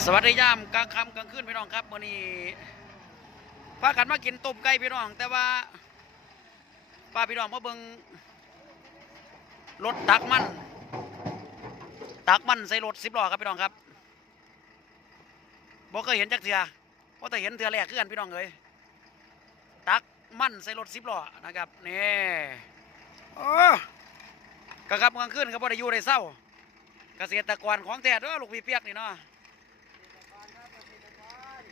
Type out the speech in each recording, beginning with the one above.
สวัสดียามกลางค่ำกลางคืนพี่น้องครับมื้อนี้พากันมากินต้มไก่พี่น้อง แต่ว่าป้าพี่น้องมาเบิ่งรถตักมัน ตักมันใส่รถสิบล้อครับพี่น้องครับบ่เคยเห็นจักเทื่อว่าแต่เห็นเทื่อแรกคือกันพี่น้องเอ้ยตักมันใส่รถสิบล้อนะครับนี่โอ้กลางค่ำกลางคืนก็บ่ได้อยู่ได้เศร้า เกษตรกรของแท้เด้อลูกพี่เปียกนี่เนาะ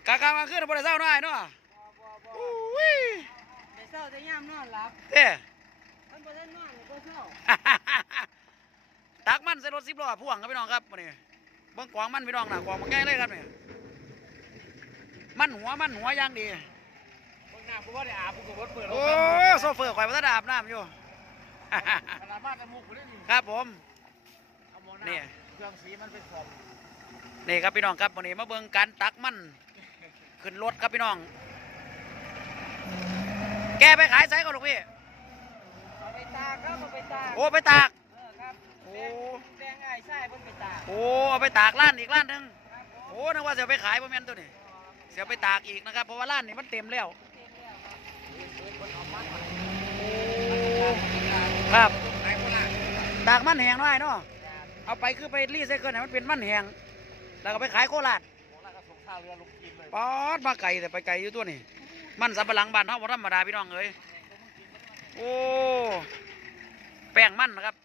กากามาขึ้นบริเศร้าหน่อยเนาะอุ้ยไปเศร้าแต่ยามนอนหลับเต้มันบ่ได้นอนก็เศร้าตักมันใส่รถสิบล้อพ่วงครับพี่น้องครับมาเนี่เบิ้งกวางมันพี่น้องนะกวางมันใกล้เลยครับเนี่ยมันหัวมันหัวอย่างดีบางน้ำกูว่าได้อาบกูก็วดเปิดโอ้โซเฟอร์ข่อยมาตะดาบน้ำอยู่ขนาดบ้านตะมุกกูได้ยินครับผมเอาหมอนี่น้ำเครื่องสีมันเป็นขอบนี่ครับพี่น้องครับวันนี้มาเบิ้งการตักมัน ขึ้นรถครับพี่น้อง แกไปขายไซก่อนลูกพี่เอาไปตากครับเอาไปตากโอ้ไปตาก เออครับโอ้แดงแดงไอ้ไส้เพิ่นไปตากโอ้เอาไปตากร้านอีกร้านหนึงครับผมโอ้นึกว่าจะเอาไปขายบ่แม่นตัวนี้เสียไปตากอีกนะครับเพราะว่าร้านนี้มันเต็มแล้วเต็มแล้วครับเพิ่นเอามัดมาครับไหนคนน่ะตากมันแห้งหน่อยเนาะเอาไปคือไปรีไซเคิลให้มันเป็นมันแห้งแล้วก็ไปขายโคราช ของเราก็ส่งข้าวเรือลงกินเลย ป๊อดมาไก่แต่ไปไก่อยู่ตัวนี่มันสับปะหลังบานเฮาธรรมดาพี่น้องเอ้ยโอ้แป้งมันนะครับ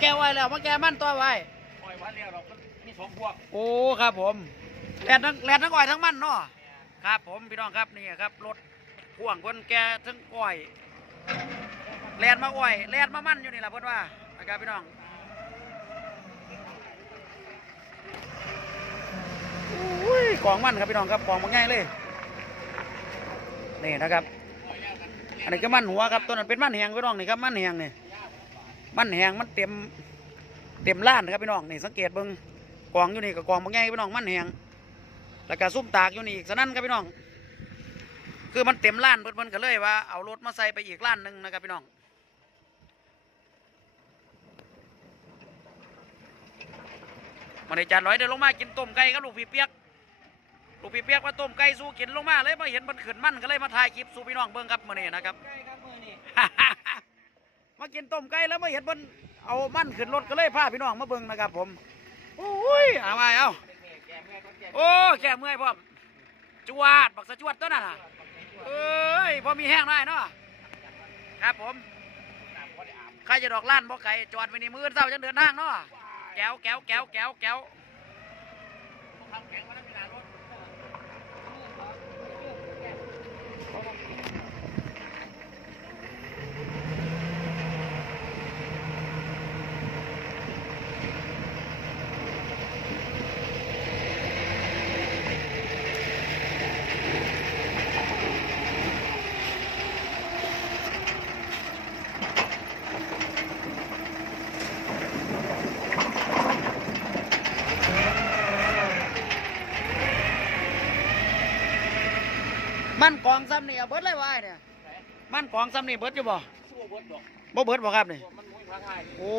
แกไว้แล้วมาแกมันตัวไว้อ้อยวันเดียวเราก็มีสองพวกโอ้ครับผมแลนทั้งแลนทั้งอ้อยทั้งมันเนาะครับ ผมพี่น้องครับนี่ครับรถพ่วงคนแกทั้งอ้อยแลนมาอ้อยแลนมามันอยู่นี่แหละเพื่อนว่านะครับพี่น้องอุ้ยกองมันครับพี่น้องครับกองมันง่ายเลยนี่นะครับ อันนี้ก็มันหัวครับตัวนั้นเป็นมันแหงพี่น้องนี่ครับมันแหงนี่ มันแหงมันเต็มเต็มล้านนะครับพี่น้องนี่สังเกตเบิ่งกองอยู่นี่กับกองมันง่ายพี่น้องมันแหงแล้วก็ซุ่มตากอยู่นี่อีกสนั่นครับพี่น้อง คือมันเต็มล้านเพิ่นๆก็เลยว่าเอารถมาใส่ไปอีกล้านหนึ่งนะครับพี่น้องมันในจานร้อยเดินลงมากินต้มไก่ครับลูกพี่เปียกลูกพี่เปียกมาต้มไก่สู้กินลงมาเลยมาเห็นมันขึ้นมันก็เลยมาถ่ายคลิปสู่พี่น้องเบิ่งครับมื้อนี้นะครับใกล้ครับมือนี่ มากินต้มไก่แล้วมาเห็นมันเอามันขึ้นรถก็เลยพาพี่น้องมาเบิ่งนะครับผมโอ้ยเอาไปเอาแก่แม่คนแก่โอ้แก่เมื่อยพร้อมจวดบักสะจวดตัวนั้นน่ะเอ้ยพอมีแห้งหน่อยเนาะครับผมใครจะดอกล้านบ่ไก่จอดไว้ในมือเศร้าจังเดินทางเนาะแก้วแก้วแก้วแก้วแก้ว ทำแข็งมาแล้วมีนานรถ มันก องซ้ำนี่เอาเบิดเลยว่าเนี่ยมันกองซ้ำนี่เบิดอยู่บ่สู้เบิดดอกบ่เบิดบ่ครับนี่มันมุ้ยพระไทยโอ้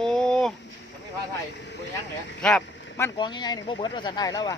มันไม่พระไทยบุญยังเหรอครับ มันกองใหญ่ๆนี่บ่เบิดว่าสันได้แล้วว่ะ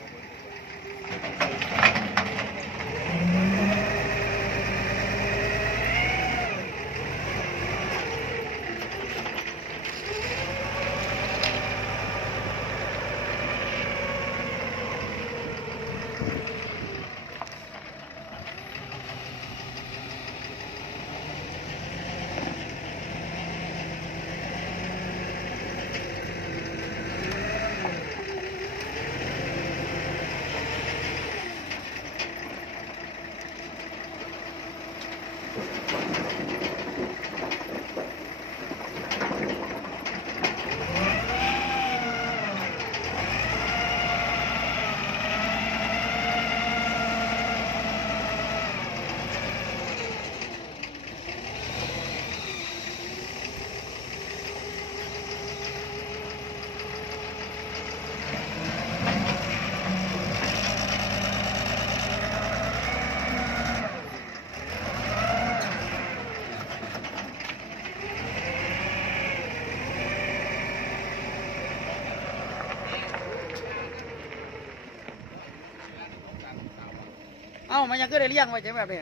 เอ้ามันยังก็ได้เลี้ยงไว้ใช่แบบนี้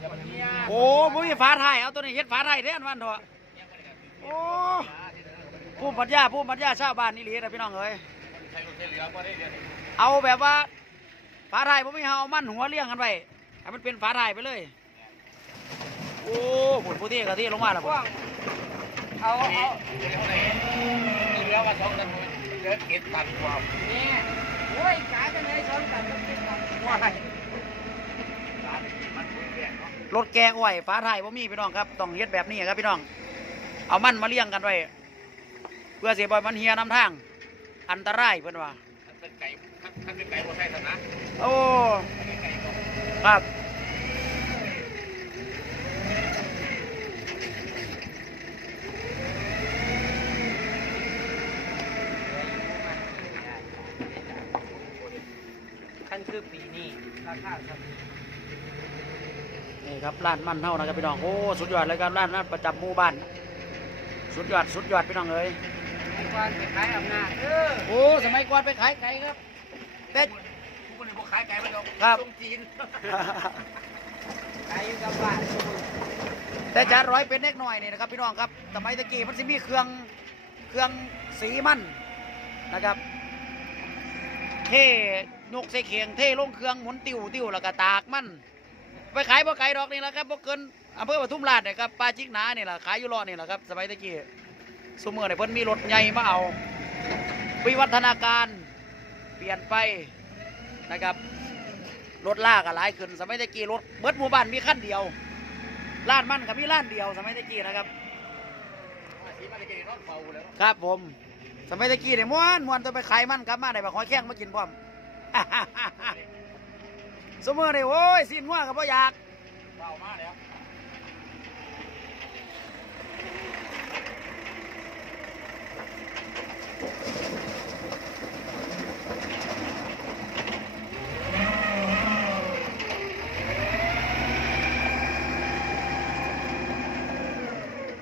อย่ามันเนี่ยโอ้บ่มีฝาไทยเอาตัวนี้เฮ็ดฝาไทยแทนวันเถอะโอ้ผู้ปัญญาผู้ปัญญาชาวบ้านนี่หลีนะพี่น้องเอ้ยใช้รถใช้เรือก็ได้เดี๋ยวนี้เอาแบบว่าฝาไทยบ่มีเฮาเอามันหัวเลี้ยงกันไว้ให้มันเป็นฝาไทยไปเลยโอ้ผลผู้ที่กะที่ลงมาแล้วกพุ่นว้างเอาเอาเดี๋ยวเท่าไหร่มีเรือมาสองตันเรือเก็ดตันกว่านี่โอ้ยขายกันเลยสองตันก็เก็ดตันกว่าสามมันคุ้มแก่เนาะ รถแกงอ้อยฝาไทยบ่มีพี่น้องครับต้องเฮ็ดแบบนี้ครับพี่น้อง เอามันมาเลี้ยงกันไว้เพื่อสิบ่ให้มันเฮียน้ำทาง อันตรายเพิ่นว่าถ้าเป็นไก่ถ้าเป็นไก่บ่ใช่สนะโอ้ถ้าเป็นไก่ก็ครับขั้นคือปีนี้ราคาครับ นี่ครับร้านมันเท่านะครับพี่น้องโอ้สุดยอดเลยครับร้านนั้นประจำหมู่บ้าน สุดยอดสุดยอดพี่น้องเอ้ยไอ้กวานไปขายอำนาจเออโอ้สมัยก่อนไปขายไก่ครับแต่ทุกคนเลยบอกขายไก่ไม่ยอมครับส่งจีนขายอยู่กับบ้านแต่จานร้อยเป็นเล็กน้อยนี่นะครับพี่น้องครับสมัยตะกี้มันจะมีเครื่องเครื่องสีมันนะครับเท่ยกใส่เขียงเท่ลงเครื่องหมุนติวติวแล้วก็ตากมัน ไปขายบ่ไก่ดอกนี่แหละครับบ่เกินอำเภอปทุมราชเนี่ยครับปลาจิกหนานี่แหละขายอยู่รอนี่แหละครับสมัยตะกี้สมัยเนี่ยเพิ่นมีรถใหญ่มาเอาวิวัฒนาการเปลี่ยนไปนะครับรถลากอะหลายขึ้น สมัยตะกี้รถเบิดหมู่บ้านมีคันเดียวร้านมันกับมีร้านเดียว สมัยตะกี้นะครับสีมันจะกินรถเบาแล้วครับผม สมัยตะกี้เนี่ยม้วนม้วนต้องไปขายมันกลับมาได้บักหอยแข้งมากินพร้อม สมมติเนี่ยโอ้ยสิ้นหัวกับพ่อยากเบามากแล้ว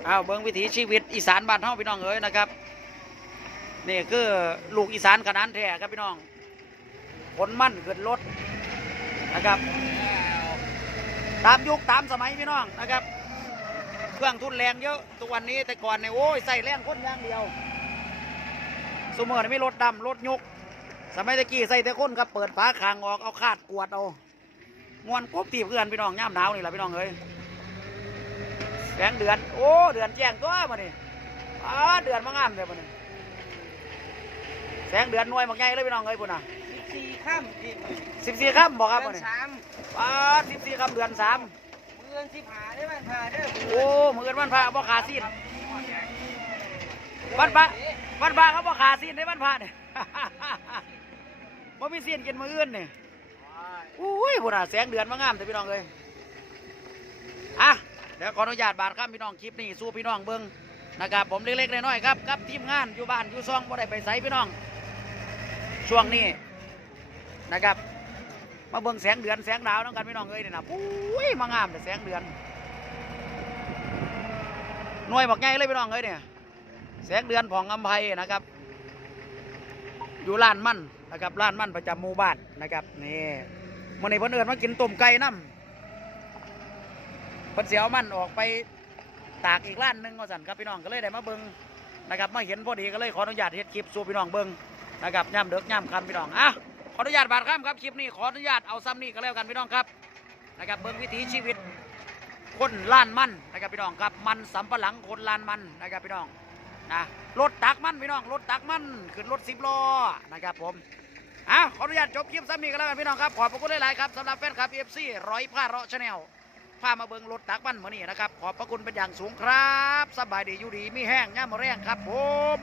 อ้าวเบิ้งวิถีชีวิตอีสานบ้านเฮาพี่น้องเอ้ยนะครับนี่คือลูกอีสานขนาดแท้ครับพี่น้องผลมั่นขึ้นรถ นะครับ ตามยุคตามสมัยพี่น้องนะครับ เครื่องทุนแรงเยอะทุกวันนี้แต่ก่อนเนี่ยโอ้ยใส่แรงคนอย่างเดียวสมมติมีรถดำรถยก สมัยตะกี้ใส่แต่คนครับเปิดฝาคางออกเอาคาดกวดเอามวนกบตีเพื่อนพี่น้องย่ามหนาวนี่แหละพี่น้องเอ้ยแสงเดือนโอ้เดือนแจ้งตัวมานี่อ้าเดือนมางามเลยมานี่แสงเดือนน่วยมักใหญ่เลยพี่น้องเอ้ยพุ่นน่ะ สี่ข้ามอีกสิบสี่ค่ำบอกครับเดืมาอนนี่สามป้าสิบสี่ค่ำเดือนสามเดือนสิบห้าได้บ้านพาเด้อโอ้มืออนวันพระบ่ขาสิ้นวันพระวันพระเขาบ่ขาสิ้นได้วันพระเนี่ย บ่มีสิ้นกินมืออื่นเนี่ย อุ้ยพุ่นน่ะแสงเดือนมางามแต่พี่น้องเอ้ยอะเดี๋ยวขออนุญาตบาทครับพี่น้องคลิปนี้สู้พี่น้องเบิ่งนะครับผมเล็กๆน้อยๆครับกับทีมงานอยู่บ้านอยู่ซ่องบ่ได้ไปไสพี่น้อง ช่วงนี้ นะครับ มาเบิ่งแสงเดือนแสงดาวน้ำกันพี่น้องเอ้ยเนี่ยนะปุ้ยมางามแต่แสงเดือนหน่วยบักใหญ่เลยพี่น้องเอ้ยเนี่ยแสงเดือนผ่องอำไพนะครับ อยู่ร้านมั่นนะครับร้านมั่นประจำหมู่บ้านนะครับนี่มื่อนี้เพิ่นเอิญมากินต้มไก่น้ำเพิ่นเสียวมั่นออกไปตากอีกร้านหนึ่งก็สั่นครับพี่น้องก็เลยได้มาเบิ่งนะครับมาเห็นพอดีก็เลยขออนุญาตเฮ็ดคลิปสู่พี่น้องเบิ่งนะครับย่ำเด็กย่ำคำพี่น้องอะ ขออนุญาตบาดข้ามครับคลิปนี้ขออนุญาตเอาซ้ำนี่ก็แล้วกันพี่น้องครับนะครับเบิ่งวิถีชีวิตคนล้านมันนะครับพี่น้องครับมันสำปะหลังคนล้านมันนะครับพี่น้องนะรถตักมันพี่น้องรถตักมันขึ้นรถสิบล้อนะครับผมอะขออนุญาตจบคลิปซ้ำนี้กันแล้วกันพี่น้องครับขอบพระคุณหลายๆครับสำหรับแฟนคลับเอฟซีร้อยผ้าเราะชาแนลพามาเบิงรถตักมันมื่อนี้นะครับขอบพระคุณเป็นอย่างสูงครับ สบายดีอยู่ดีมีแห้งย่ามมาแรงครับผม